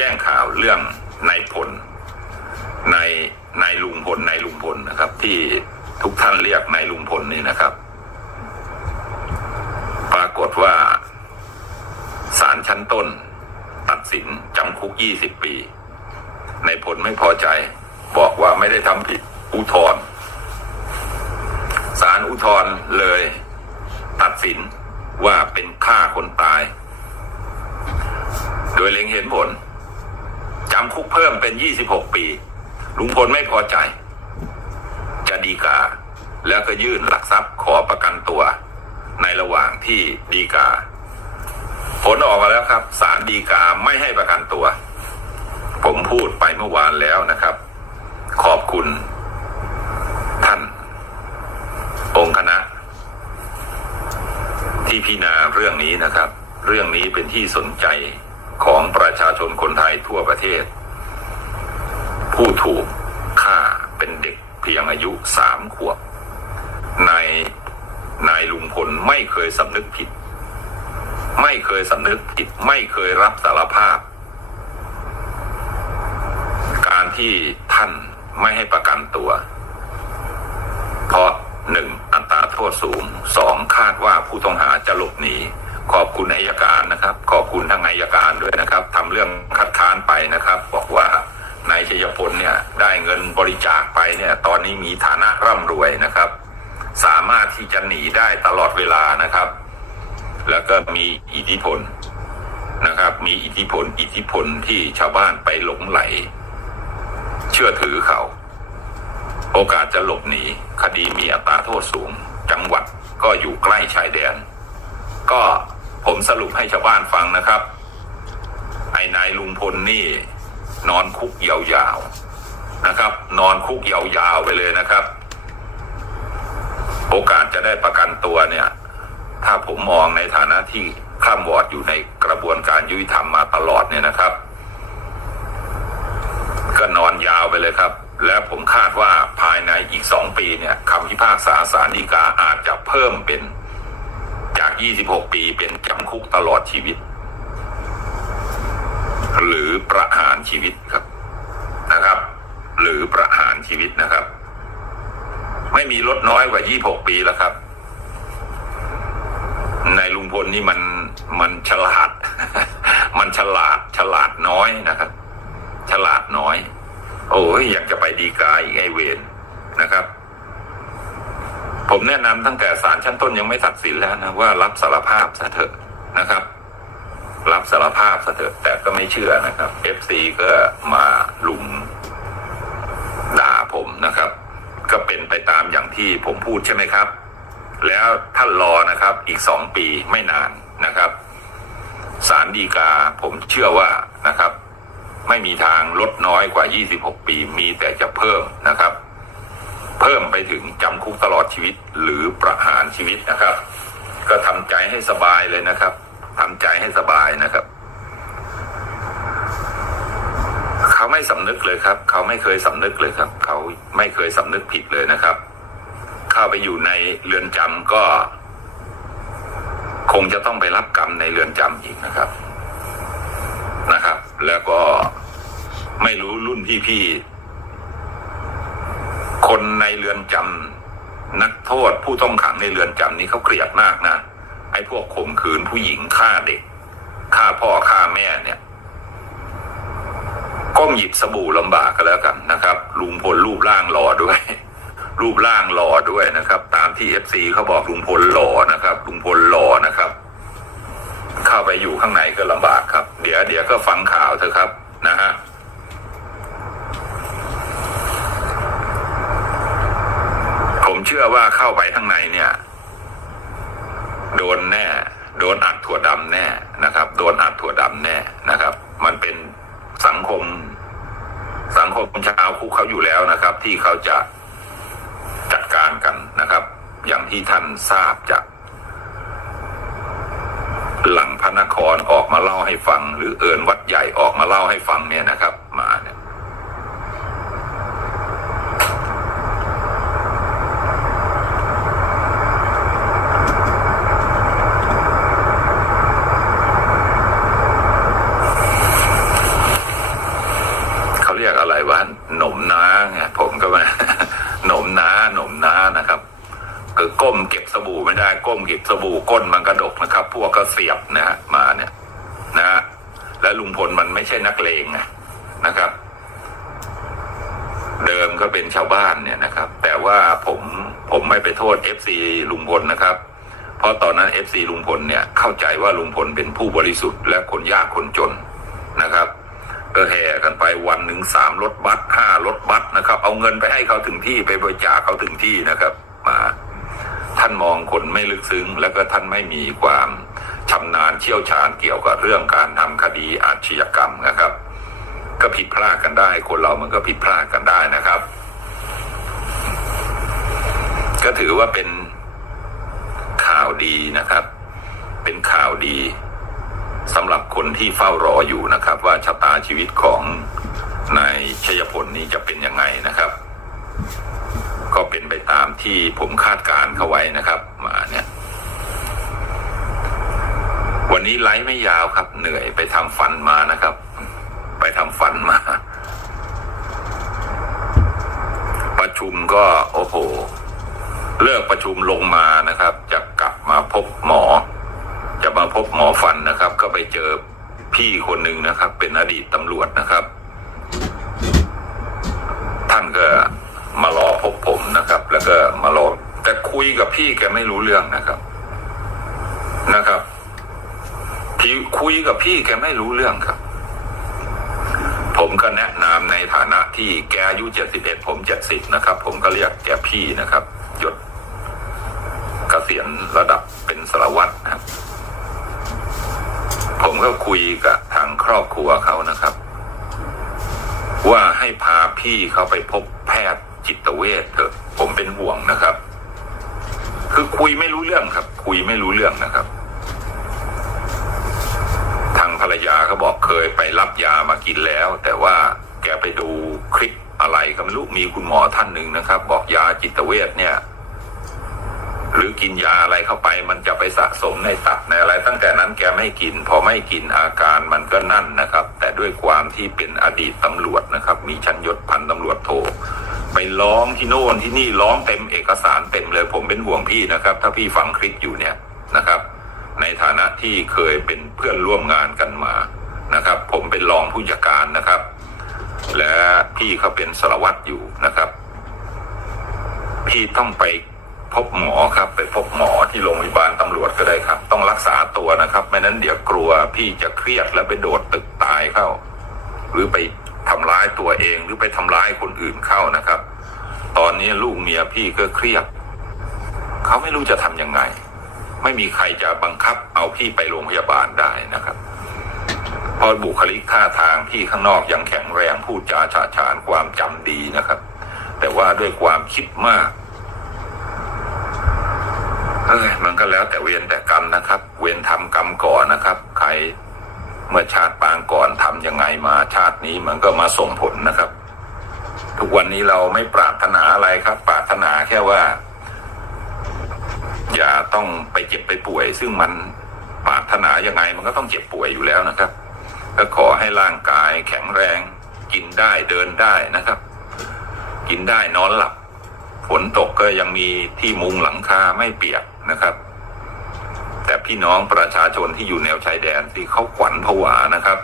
แจ้งข่าวเรื่องนายพลนายนายลุงพลนายลุงพลนะครับ ที่ทุกท่านเรียกนายลุงพลนี่นะครับ ปรากฏว่าศาลชั้นต้น ตัดสินจำคุก20ปีนายพลไม่พอใจ บอกว่าไม่ได้ทำผิดอุทธรณ์ศาลอุทธรณ์เลย ตัดสินว่าเป็นฆ่าคนตาย โดยเล็งเห็นผลำคุกเพิ่มเป็น26ปีลุงพลไม่พอใจ จะดีกา แล้วก็ยื่นหลักทรัพย์ขอประกันตัว ในระหว่างที่ดีกา ผลออกมาแล้วครับศาลดีกาไม่ให้ประกันตัว ผมพูดไปเมื่อวานแล้วนะครับ ขอบคุณ ท่าน องค์คณะ ที่พิจารณาเรื่องนี้นะครับ เรื่องนี้เป็นที่สนใจ ของประชาชนคนไทยทั่วประเทศ ผู้ถูกฆ่าเป็นเด็กเพียงอายุสามขวบนายนายลุงพลไม่เคยสำนึกผิด ไม่เคยสำนึกผิด ไม่เคยรับสารภาพ การที่ท่านไม่ให้ประกันตัว เพราะหนึ่งอัตราโทษสูงสองคาดว่าผู้ต้องหาจะหลบหนี ขอบคุณอายการนะครับ ขอบคุณทางอายการด้วยนะครับทำเรื่องคัดค้านไปนะครับ บอกว่านายชัยพลเนี่ยได้เงินบริจาคไปเนี่ยตอนนี้มีฐานะร่ำรวยนะครับ สามารถที่จะหนีได้ตลอดเวลานะครับ แล้วก็มีอิทธิพลนะครับ มีอิทธิพล อิทธิพลที่ชาวบ้านไปหลงไหล เชื่อถือเขา โอกาสจะหลบหนีคดีมีอัตราโทษสูง จังหวัดก็อยู่ใกล้ชายแดน ก็ ผมสรุปให้ชาวบ้านฟังนะครับ ไอ้นายลุงพลนี่ นอนคุกยาวๆนะครับ นอนคุกยาวๆไปเลยนะครับ โอกาสจะได้ประกันตัวเนี่ย ถ้าผมมองในฐานะที่ข้ามวอดอยู่ในกระบวนการยุติธรรมมาตลอดเนี่ยนะครับ ก็นอนยาวไปเลยครับ และผมคาดว่าภายในอีกสองปีเนี่ยคำพิพากษาสารดีกาอาจจะเพิ่มเป็น 26 ปีเป็นจำคุกตลอดชีวิต หรือประหารชีวิตครับนะครับ หรือประหารชีวิตนะครับ ไม่มีลดน้อยกว่า 26 ปีแล้วครับ ในลุงพลนี่มันมันฉลาด มันฉลาดฉลาดน้อยนะครับ ฉลาดน้อย โอ้ยอยากจะไปดีกาอีกไอเวนนะครับ ผมแนะนำตั้งแต่ศาลชั้นต้นยังไม่ตัดสินแล้วนะว่ารับสารภาพซะเถอะนะครับ รับสารภาพซะเถอะแต่ก็ไม่เชื่อนะครับเอฟซีก็มาลุมด่าผมนะครับ ก็เป็นไปตามอย่างที่ผมพูดใช่ไหมครับ แล้วท่านรอนะครับอีกสองปีไม่นานนะครับศาลฎีกาผมเชื่อว่านะครับ ไม่มีทางลดน้อยกว่า 26 ปีมีแต่จะเพิ่มนะครับ พิ่มไปถึงจำคุกตลอดชีวิตหรือประหารชีวิตนะครับ ก็ทำใจให้สบายเลยนะครับทำใจให้สบายนะครับ เขาไม่สำนึกเลยครับ เขาไม่เคยสำนึกเลยครับ เขาไม่เคยสำนึกผิดเลยนะครับ เข้าไปอยู่ในเรือนจำก็ คงจะต้องไปรับกรรมในเรือนจำอีกนะครับนะครับ แล้วก็ไม่รู้รุ่นพี่ๆ คนในเรือนจำนักโทษผู้ต้องขังในเรือนจำนี้เขาเกลียดมากนะไอ้พวกข่มขืนผู้หญิงฆ่าเด็กฆ่าพ่อฆ่าแม่เนี่ยก้มหยิบสบู่ลำบากก็แล้วกันนะครับลุงพลรูปร่างหล่อด้วย รูปร่างหล่อด้วยนะครับ ตามที่เอฟซีเขาบอกลุงพลหล่อนะครับลุงพลหล่อนะครับ เข้าไปอยู่ข้างในก็ลำบากครับ เดี๋ยวเดี๋ยวก็ฟังข่าวเถอะครับนะฮะ ผมเชื่อว่าเข้าไปข้างในเนี่ยโดนแน่ โดนอัดถั่วดำแน่นะครับ โดนอัดถั่วดำแน่นะครับ มันเป็นสังคม สังคมชาวคุกเขาอยู่แล้วนะครับ ที่เขาจะจัดการกันนะครับ อย่างที่ท่านทราบจาก หลังพระนครออกมาเล่าให้ฟัง หรือเอิญวัดใหญ่ออกมาเล่าให้ฟังเนี่ยนะครับ มาเนี่ย ว่าหนมน้าไงผมก็มา หนมน้าหนมน้านะครับคือ ก้มเก็บสบู่ไม่ได้ ก้มเก็บสบู่ก้นมันกระดกนะครับ พวกก็เสียบนะฮะมาเนี่ยนะฮะและลุงพลมันไม่ใช่นักเลงนะครับ เดิมก็เป็นชาวบ้านเนี่ยนะครับ แต่ว่าผมผมไม่ไปโทษเอฟซีลุงพลนะครับ เพราะตอนนั้นเอฟซีลุงพลเนี่ยเข้าใจว่าลุงพลเป็นผู้บริสุทธิ์และคนยากคนจนนะครับก็แห่กันไปวันหนึ่งสามรถบัสห้ารถบัสนะครับ เอาเงินไปให้เขาถึงที่ไปบริจาคเขาถึงที่นะครับาท่านมองคนไม่ลึกซึ้ง แล้วก็ท่านไม่มีความชำนาญเชี่ยวชาญเกี่ยวกับเรื่องการทำคดีอาชญากรรมนะครับ ก็ผิดพลาดกันได้ คนเรามันก็ผิดพลาดกันได้นะครับ ก็ถือว่าเป็นข่าวดีนะครับ เป็นข่าวดีสำหรับคนที่เฝ้ารออยู่นะครับ ว่าชะตาชีวิตของนายชัยพลนี้จะเป็นยังไงนะครับ ก็เป็นไปตามที่ผมคาดการเข้าไว้นะครับมาเนี่ยวันนี้ไลฟ์ไม่ยาวครับ เหนื่อยไปทำฟันมานะครับ ไปทำฟันมา ประชุมก็โอ้โหเลิกประชุมลงมานะครับ จะกลับมาพบหมอ จะมาพบหมอฟันนะครับ ก็ไปเจอพี่คนหนึ่งนะครับ เป็นอดีตตำรวจนะครับ ท่านก็มารอพบผมนะครับ แล้วก็มารอแต่คุยกับพี่แกไม่รู้เรื่องนะครับนะครับที่คุยกับพี่แกไม่รู้เรื่องครับ ผมก็แนะนำในฐานะที่แกอายุเจ็ดสิบเอ็ดผมเจ็ดสิบนะครับ ผมก็เรียกแกพี่นะครับยศเกษียณระดับเป็นสารวัตรนะครับ ผมก็คุยกับทางครอบครัวเขานะครับ ว่าให้พาพี่เขาไปพบแพทย์ จิตเวชเถอะผมเป็นห่วงนะครับ คือคุยไม่รู้เรื่องครับ คุยไม่รู้เรื่องนะครับ ทางภรรยาเขาบอกเคยไปรับยามากินแล้ว แต่ว่าแกไปดูคลิปอะไรก็ไม่รู้มีคุณหมอท่านหนึ่งนะครับ บอกยาจิตเวชเนี่ย หรือกินยาอะไรเข้าไป มันจะไปสะสมในตับในอะไร ตั้งแต่นั้นแกไม่กิน พอไม่กินอาการมันก็นั่นนะครับ แต่ด้วยความที่เป็นอดีตตำรวจนะครับ มีชั้นยศพันตำรวจโท ไปร้องที่โน่นที่นี่ร้องเต็มเอกสารเต็มเลย ผมเป็นห่วงพี่นะครับ ถ้าพี่ฟังคลิปอยู่เนี่ยนะครับ ในฐานะที่เคยเป็นเพื่อนร่วมงานกันมานะครับ ผมเป็นรองผู้จัดการนะครับ และพี่เขาเป็นสารวัตรอยู่นะครับ พี่ต้องไปพบหมอครับ ไปพบหมอที่โรงพยาบาลตำรวจก็ได้ครับ ต้องรักษาตัวนะครับ ไม่นั้นเดี๋ยวกลัวพี่จะเครียดแล้วไปโดดตึกตายเข้า หรือไป ทำร้ายตัวเองหรือไปทำร้ายคนอื่นเข้านะครับ ตอนนี้ลูกเมียพี่ก็เครียดเขาไม่รู้จะทำยังไง ไม่มีใครจะบังคับเอาพี่ไปโรงพยาบาลได้นะครับเพราะบุคลิกท่าทางพี่ข้างนอกยังแข็งแรงพูดจาฉาฉานความจำดีนะครับ แต่ว่าด้วยความคิดมากเอ้ยมันก็แล้วแต่เวรแต่กรรมนะครับ เวรทำกรรมก่อนนะครับ ใคร เมื่อชาติปางก่อนทำยังไงมาชาตินี้มันก็มาส่งผลนะครับ ทุกวันนี้เราไม่ปรารถนาอะไรครับ ปรารถนาแค่ว่า อย่าต้องไปเจ็บไปป่วย ซึ่งมันปรารถนายังไง มันก็ต้องเจ็บป่วยอยู่แล้วนะครับก็ขอให้ร่างกายแข็งแรง กินได้เดินได้นะครับ กินได้นอนหลับฝนตกก็ยังมีที่มุงหลังคาไม่เปียกนะครับ พี่น้องประชาชนที่อยู่แนวชายแดนที่เขาขวัญผวานะครับ